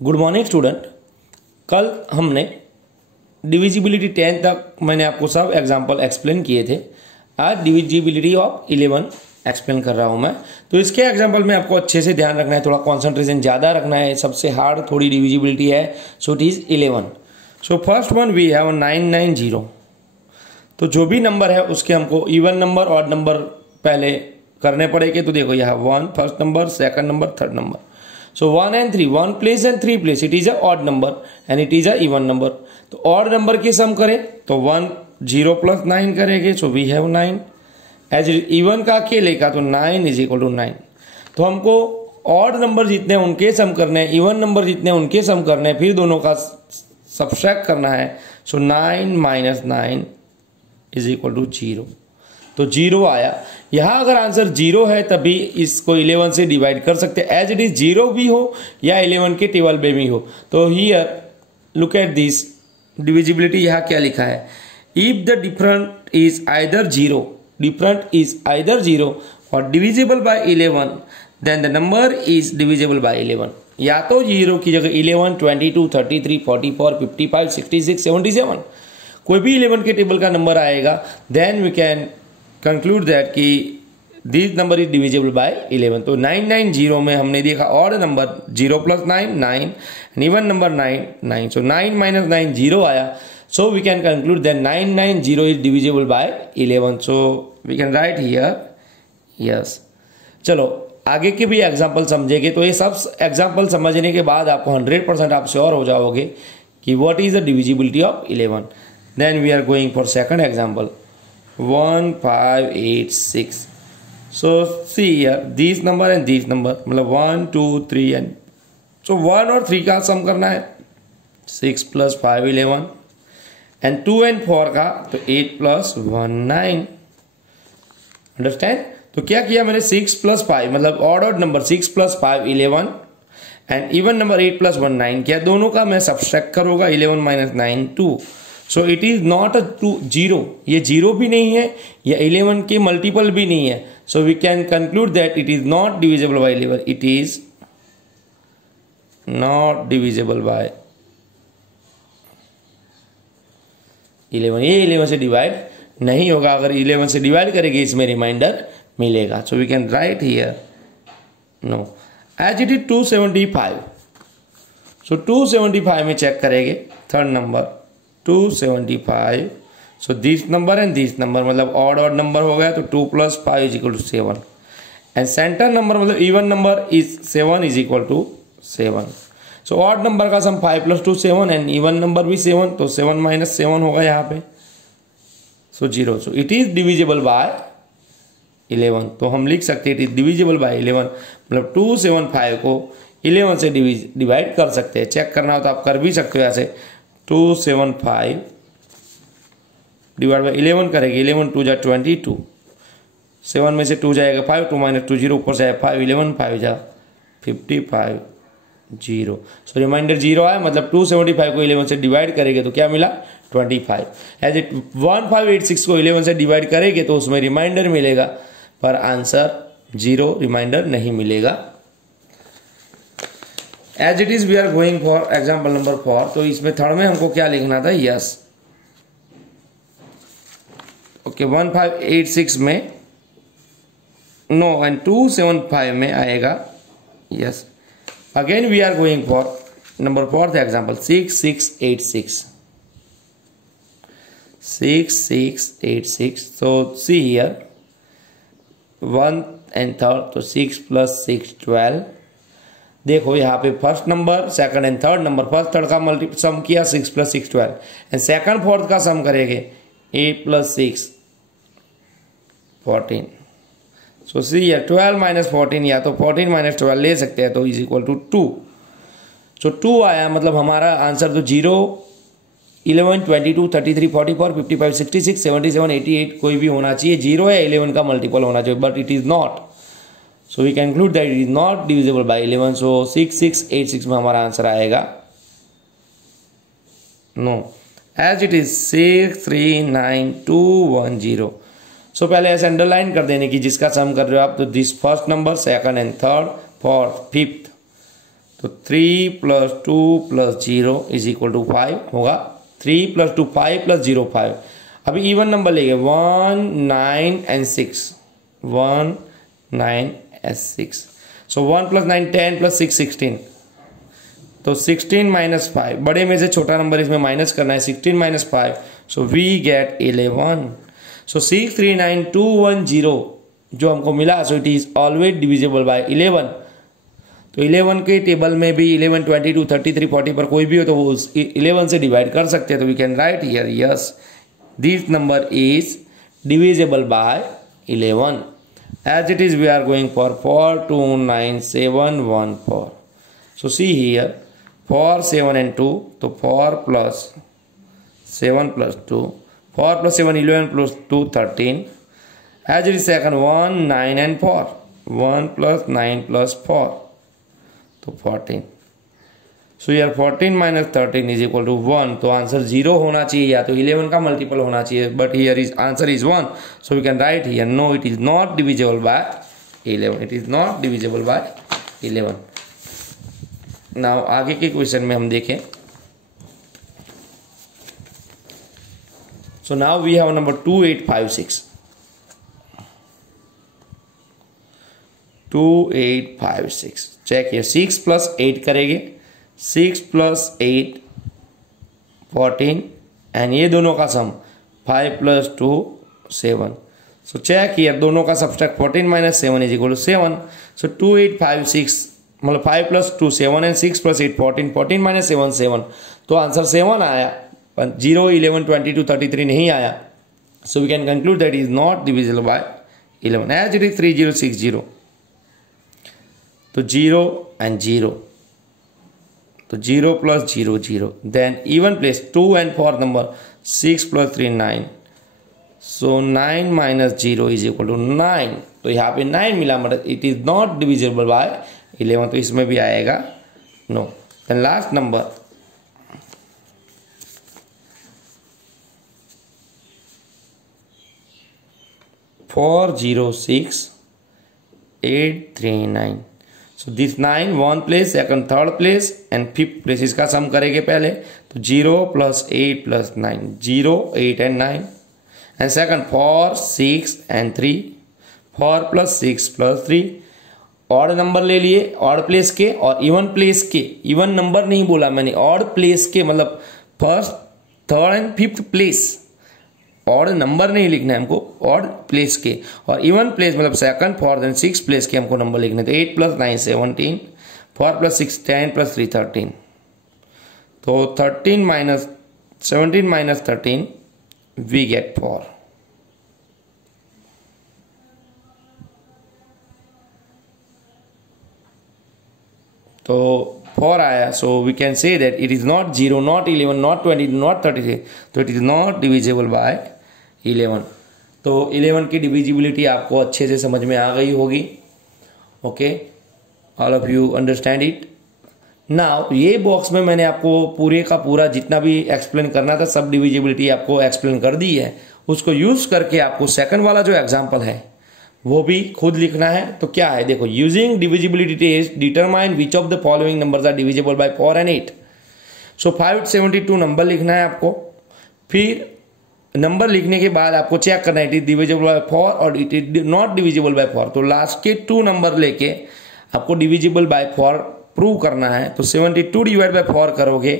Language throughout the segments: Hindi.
Good morning student. कल हमने डिविजिबिलिटी 10 तक मैंने आपको सब एग्जांपल एक्सप्लेन किए थे। आज डिविजिबिलिटी ऑफ 11 एक्सप्लेन कर रहा हूं मैं। तो इसके एग्जांपल में आपको अच्छे से ध्यान रखना है, थोड़ा कंसंट्रेशन ज़्यादा रखना है। सबसे हार्ड थोड़ी डिविजिबिलिटी है, so it is 11। So first one we have 990। तो जो भी नंबर है उसके हमको इवन नंबर ऑड नंबर पहले करने पड़ेंगे। तो देखो यहाँ 1 first number, second number, third number. So 1 and 3, 1 place and 3 place, it is a odd number and it is a even number. तो odd number के सम करें तो 1 0 plus 9 करेंगे, so we have 9. As even का अकेले का तो 9 is equal to 9. तो हमको odd नंबर जितने उनके सम करने हैं, even नंबर जितने उनके सम करने हैं, फिर दोनों का सब्सट्रैक्ट करना है। so 9 minus 9 is equal to 0. तो 0 आया। यहां अगर आंसर 0 है तभी इसको 11 से डिवाइड कर सकते हैं। एज इट इज 0 भी हो या 11 के टेबल में भी हो। तो here look at this divisibility. यहां क्या लिखा है, if the different is either 0, different is either 0 और divisible by 11, then the number is divisible by 11। या तो 0 की जगह 11, 22, 33, 44, 55, 66, 77 कोई भी 11 के टेबल का नंबर आएगा, then we can conclude that कि this number is divisible by 11। तो 990 में हमने देखा odd number 0 plus 9 9, even number 9 9। So 9 minus 9 0 आया। So we can conclude that 990 is divisible by 11। So we can write here yes. चलो आगे के भी एग्जाम्पल समझेंगे। तो ये सब एग्जाम्पल समझने के बाद आपको 100% आप श्योर हो जाओगे कि what is the divisibility of 11। Then we are going for second example 1 5 8 6। so see here these number and these number, मतलब 1 2 3 and so 1 और 3 का सम करना है। 6 plus 5 11 and 2 and 4 का तो 8 plus 1 9। अंडरस्टैंड। तो क्या किया मैंने, 6 plus 5 मतलब odd number 6 plus 5 11 and even number 8 plus 1 9 किया। दोनों का मैं सब्सट्रैक्ट करूंगा। 11 minus 9 2। So it is not a 0, ये 0 भी नहीं है या 11 के मल्टीपल भी नहीं है। So we can conclude that it is not divisible by 11। It is not divisible by 11। ये 11 से डिवाइड नहीं होगा। अगर 11 से डिवाइड करेंगे इसमें रिमाइंडर मिलेगा। So we can write here no. As it is 275। So 275 में चेक करेंगे third number 275। So this number and this number मतलब ऑड नंबर हो गया तो 2 plus 5 is equal to 7 and center number मतलब even number is 7 is equal to 7। So odd number का sum 5 plus 2 7 and even number भी 7, तो 7 minus 7 होगा यहाँ पे। So 0। So it is divisible by 11। तो हम लिख सकते हैं इट इज डिविजिबल बाय 11 मतलब 275 को 11 से डिवाइड कर सकते हैं। चेक करना हो तो आप कर भी सकते हो ऐसे। 275 डिवाइड बाई 11 करेंगे। 11 2 जा 22, 7 में से 2 जाएगा 5, 2 माइनस 2 0, ऊपर से आया 5, 11 5 जा 55 0। सो रिमाइंडर 0 आया मतलब 275 को 11 से डिवाइड करेंगे तो क्या मिला 25। एज इट 1586 को 11 से डिवाइड करेंगे तो उसमें रिमाइंडर मिलेगा, पर आंसर 0 रिमाइंडर नहीं मिलेगा। As it is we are going for example number 4। तो इसमें थर्ड में हमको क्या लिखना था, यस। ओके 1586 में नो एंड 275 में आएगा yes. Again we are going for number 4th example 6686। 6686। so see here 1 and 3rd, तो 6 plus 6 12। देखो यहाँ पे first number second and third number, first third का मल्टी सम किया 6 plus 6 12 एंड सेकंड फोर्थ का सम करेंगे 8 plus 6 14। सो सी 12 minus 14 या तो 14 minus 12 ले सकते हैं तो इज इक्वल टू 2। सो 2 आया मतलब हमारा आंसर तो 0 11 22 33 44 55 66 77 88 कोई भी होना चाहिए। 0 है 11 का मल्टीपल होना चाहिए, but it is not. So we conclude that it is not divisible by 11. So 6686 में हमारा आंसर आएगा no, as it is 639210। सो पहले ऐसे अंडरलाइन कर देने की जिसका सम कर रहे हो आप, तो this first number second and third fourth fifth तो 3 + 2 + 0 = 5 होगा। 3 + 2 5 + 0 5। अभी इवन नंबर लेंगे 1 9 and 6, 1 9 and 6। सो 1 + 9 10 + 6 16। तो 16 - 5, बड़े में से छोटा नंबर इसमें माइनस करना है। 16 - 5, सो वी गेट 11। सो 639210 जो हमको मिला, सो it is always divisible by 11। तो 11 के टेबल में भी 11 22 33 40 पर कोई भी हो तो वो 11 से डिवाइड कर सकते हैं। तो we can write here yes this number is divisible by 11। As it is we are going for 4297114। So see here 4 7 and 2, तो 4 + 7 + 2, 4 + 7 11 + 2 13। As it is second 1 9 and 4, 1 + 9 + 4, तो 14। सो यार 14 - 13 = 1। तो आंसर 0 होना चाहिए, या तो 11 का मल्टीपल होना चाहिए, but here is answer is 1। So we can write here no, it is not divisible by 11। It is not divisible by 11। Now आगे के क्वेश्चन में हम देखें। So now we have number 2856। 2856 check ये 6 + 8 करेंगे। 6 + 8 14 एंड ये दोनों का सम 5 + 2 7। सो चेक हियर दोनों का सबट्रैक्ट 14 - 7 = 7। सो 2856 मतलब 5 + 2 7 एंड 6 + 8 14, 14 - 7 7। तो आंसर 7 आया, 0 11 22 33 नहीं आया। So we can conclude that is not divisible by 11। As it is 3060, तो 0 and 0, तो 0 + 0 0। Then even place 2 and 4 number 6 + 3 9। So 9 - 0 = 9। तो यहाँ पे 9 मिला, मतलब it is not divisible by 11। तो इसमें भी आएगा no. Then last number 406839। So this 9 1 place, second 3rd place and 5th place, इसका सम करेंगे पहले। तो 0 + 8 + 9, 0 8 and 9 and second 4 6 and 3, 4 + 6 + 3। Odd number ले लिए, ऑड प्लेस के और इवन प्लेस के। इवन नंबर नहीं बोला मैंने, ऑड प्लेस के, मतलब 1st 3rd and 5th place. Odd number नहीं लिखना है हमको, ऑड प्लेस के। और इवन प्लेस मतलब 2nd 4th and 6th place के हमको नंबर लिखने। तो 8 + 9 17, 4 + 6 10 + 3 13। तो 13 - 17 - 13 वी गेट 4। तो 4 आया। So we can say that it is not 0, not 11, not 20, not 33। तो it is not divisible by 11। तो 11 की डिविजिबिलिटी आपको अच्छे से समझ में आ गई होगी। Okay, all of you understand it now. ये बॉक्स में मैंने आपको पूरे का पूरा जितना भी एक्सप्लेन करना था सब डिविजिबिलिटी आपको एक्सप्लेन कर दी है। उसको यूज करके आपको सेकंड वाला जो एग्जाम्पल है वो भी खुद लिखना है। तो क्या है देखो, using divisibility test determine which of the following numbers are divisible by 4 and 8। So 572 number लिखना है आपको। फिर नंबर लिखने के बाद आपको चेक करना है इट इज डिविजिबल बाय 4 और it is not divisible by 4। तो लास्ट के 2 नंबर लेके आपको डिविजिबल बाय 4 प्रूव करना है। तो 72 / 4 करोगे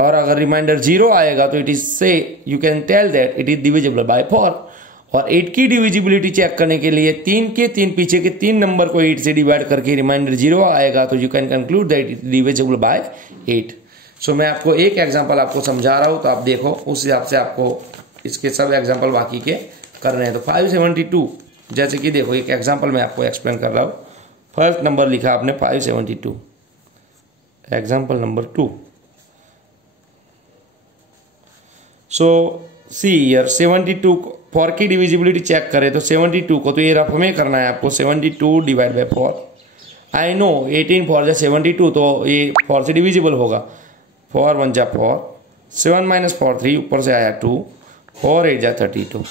और अगर रिमाइंडर 0 आएगा तो it is say you can tell that it is divisible by 4। और 8 की डिविजिबिलिटी चेक करने के लिए 3 के 3 पीछे के 3 नंबर को 8 से डिवाइड करके रिमाइंडर 0 आएगा तो you can conclude that it is divisible bye 8। सो मैं आपको एक एग्जांपल आपको समझा रहा हूं, तो आप देखो उस हिसाब से आपको इसके सब एग्जांपल बाकी के कर रहे हैं। तो 572 जैसे कि देखो एक एग्जांपल मैं आपको एक्सप्लेन कर रहा हूं। फर्स्ट नंबर लिखा आपने 572, example number 2। So see here 72 4 की डिविजिबिलिटी चेक करें तो 72 को तो ये रफ में करना है आपको। 72 / 4। आई नो 18 4 जा 72 तो ये 4 से डिविजिबल होगा। 4 1 जा 4, 7 - 4 3, ऊपर से आया 2, 4 8 जा 32।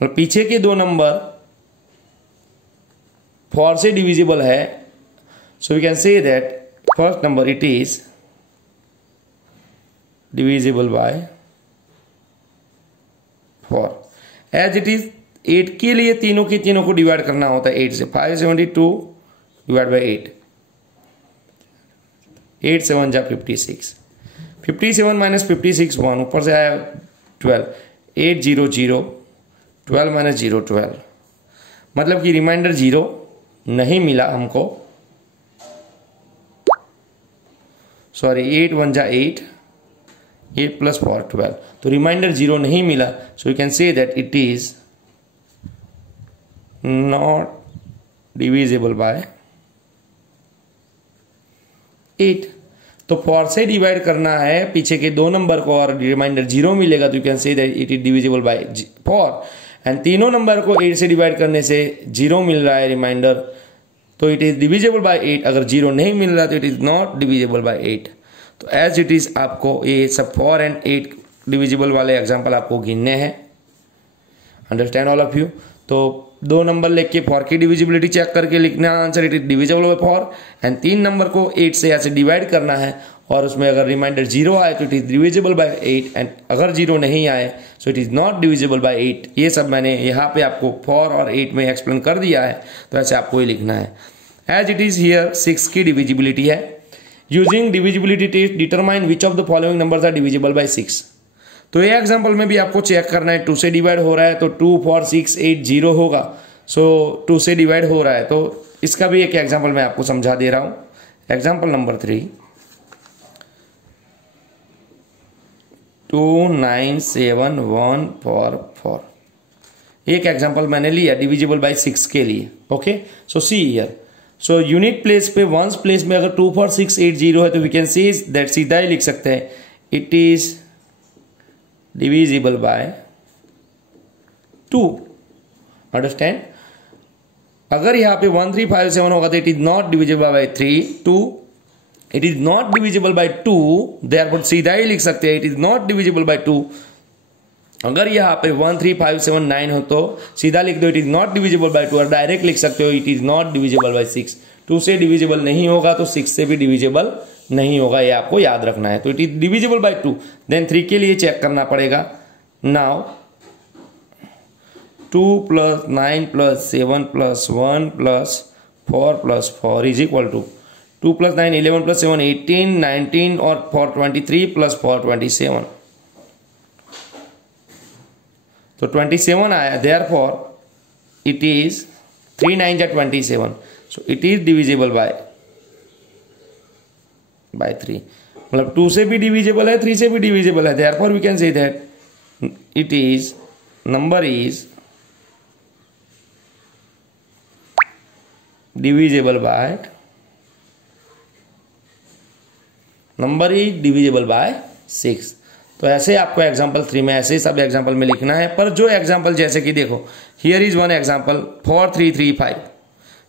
मतलब पीछे के 2 नंबर 4 से डिविजिबल है। So we can say that first number it is divisible by 4. As it is 8 के लिए तीनों के तीनों को डिवाइड करना होता है 8 से. 572 डिवाइड बाई 8. 8 7 जा 56. 57 माइनस 56 1, ऊपर से आया 12. 8 0 0, 12 माइनस 0 12. मतलब कि रिमाइंडर 0 नहीं मिला हमको. सॉरी 8 1 जा 8, 8 प्लस 4 12. तो रिमाइंडर 0 नहीं मिला. So you can say that it is not divisible bye 8. तो 4 से डिवाइड करना है पीछे के 2 नंबर को और रिमाइंडर 0 मिलेगा. तो you can say that it is divisible by 4. And तीनों नंबर को 8 से डिवाइड करने से 0 मिल रहा है रिमाइंडर, तो इट इज डिविजिबल बाय 8. अगर 0 नहीं मिल रहा तो it is not divisible bye 8. तो एज इट इज आपको ये सब 4 एंड 8 डिविजिबल वाले एग्जांपल आपको गिनने हैं. Understand all of you. तो 2 नंबर लेके 4 की डिविजिबिलिटी चेक करके लिखना answer it is divisible by 4. And 3 number को 8 से ऐसे डिवाइड करना है और उसमें अगर रिमाइंडर 0 आए तो it is divisible bye 8. And अगर 0 नहीं आए सो it is not divisible bye 8. ये सब मैंने यहाँ पे आपको 4 और 8 में एक्सप्लेन कर दिया है. तो ऐसे आपको ये लिखना है. एज इट इज हियर 6 की डिविजिबिलिटी है. Using divisibility test determine which of the following numbers are divisible by 6. तो ये एग्जांपल में भी आपको चेक करना है. 2 से डिवाइड हो रहा है तो 2 4 6 8 0 होगा. सो 2 से डिवाइड हो रहा है तो इसका भी एक एग्जांपल मैं आपको समझा दे रहा हूं. Example number 3 2 9 7 1 4 4. एक एग्जांपल मैंने लिया डिविजिबल बाय 6 के लिए. Okay, so see here. So unit place पे वंस प्लेस में अगर 2 4 6 8 0 है तो वी कैन सी दैट सीधा ही लिख सकते हैं it is divisible by 2. Understand. अगर यहाँ पे 1 3 5 7 होगा तो it is not divisible bye 3 2. It is not divisible by 2, therefore सीधा ही लिख सकते हैं it is not divisible by 2. अगर यहाँ पे 1 3 5 7 9 हो तो सीधा लिख दो it is not divisible by 2 और डायरेक्ट लिख सकते हो it is not divisible by 6. 2 से डिविजिबल नहीं होगा तो 6 से भी डिविजिबल नहीं होगा. ये आपको याद रखना है. तो it is divisible by 2. Then 3 के लिए चेक करना पड़ेगा. Now 2 plus 9 plus 7 plus 1 plus 4 plus 4 is equal to 2 plus 9 11 plus 7 18 19 और 4 23 प्लस 4 27. तो 27 आया. देयरफॉर इट इज 3 9 जा 27. सो इट इज डिविजिबल बाय 3. मतलब 2 से भी डिविजिबल है 3 से भी डिविजिबल है. Therefore we can say that it is number is divisible by number is divisible by 6. तो ऐसे आपको एग्जांपल 3 में ऐसे सब एग्जांपल में लिखना है. पर जो एग्जांपल जैसे कि देखो हियर इज वन एग्जांपल 4 3 3 5.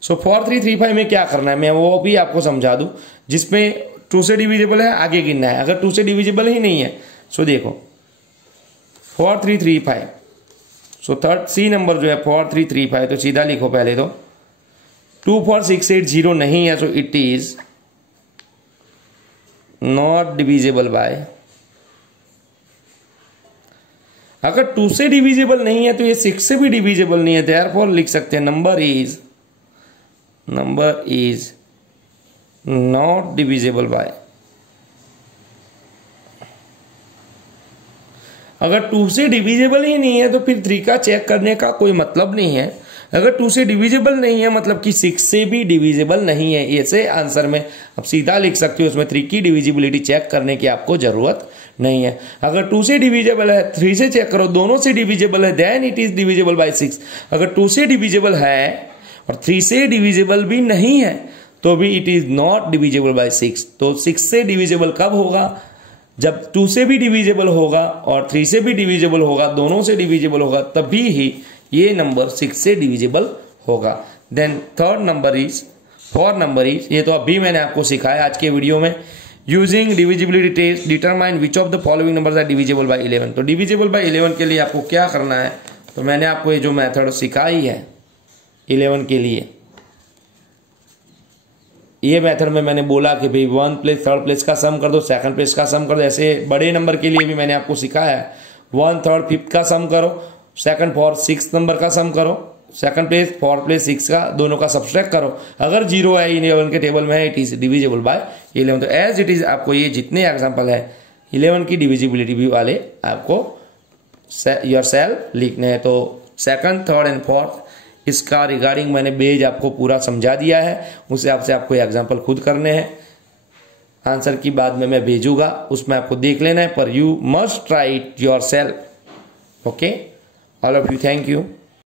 सो 4 3 3 5 में क्या करना है मैं वो भी आपको समझा दूं. जिसमें 2 से डिविजिबल है आगे गिनना है. अगर 2 से डिविजिबल ही नहीं है सो देखो 4 3 3 5. सो थर्ड सी नंबर जो है 4 3 3 5 तो सीधा लिखो पहले तो 2 4 6 8 0 नहीं है. So it is not divisible bye. अगर 2 से डिविजिबल नहीं है तो ये 6 से भी डिविजिबल नहीं है. देयरफॉर लिख सकते हैं number is not divisible bye. अगर 2 से डिविजिबल ही नहीं है तो फिर 3 का चेक करने का कोई मतलब नहीं है. अगर 2 से डिविजिबल नहीं है मतलब कि 6 से भी डिविजिबल नहीं है. ऐसे आंसर में आप सीधा लिख सकते हो उसमें 3 की डिविजिबिलिटी चेक करने की आपको जरूरत नहीं है. अगर 2 से डिविजिबल है 3 से चेक करो दोनों से डिविजिबल है then it is divisible by 6. अगर 2 से डिविजिबल है और 3 से डिविजिबल भी नहीं है तो भी it is not divisible by 6. तो 6 से डिविजिबल कब होगा जब 2 से भी डिविजिबल होगा और 3 से भी डिविजिबल होगा दोनों से डिविजिबल होगा तभी ही ये नंबर 6 से डिविजिबल होगा. Then third number is 4 number is. ये तो अभी मैंने आपको सिखाया आज के वीडियो में. Using divisibility test determine which of the following numbers are divisible by 11. तो डिविजिबल बाय 11 के लिए आपको क्या करना है तो मैंने आपको ये जो मेथड सिखाई है 11 के लिए ये मेथड में मैंने बोला कि भाई 1 प्लेस थर्ड प्लेस का सम कर दो, सेकंड प्लेस का सम कर दो। ऐसे बड़े नंबर के लिए भी मैंने आपको सिखाया है 1 3rd 5th का सम करो, सेकंड 4th 6th नंबर का सम करो, सेकंड प्लेस 4th प्लेस 6 का दोनों का सब्सट्रैक्ट करो। अगर 0 है 11 के टेबल में है, इट इज डिविजिबल बाय 11। तो एज इट इज आपको ये जितने एग्जाम्पल है 11 की डिविजिबिलिटी भी वाले आपको योर सेल्फ लिखने हैं। तो सेकंड, थर्ड एंड फोर्थ इसका रिगार्डिंग मैंने बेज आपको पूरा समझा दिया है। उस हिसाब से आपको एग्जाम्पल खुद करने हैं। आंसर की बाद में मैं भेजूंगा, उसमें आपको देख लेना है, पर you must try it your self. Okay, all of you, thank you.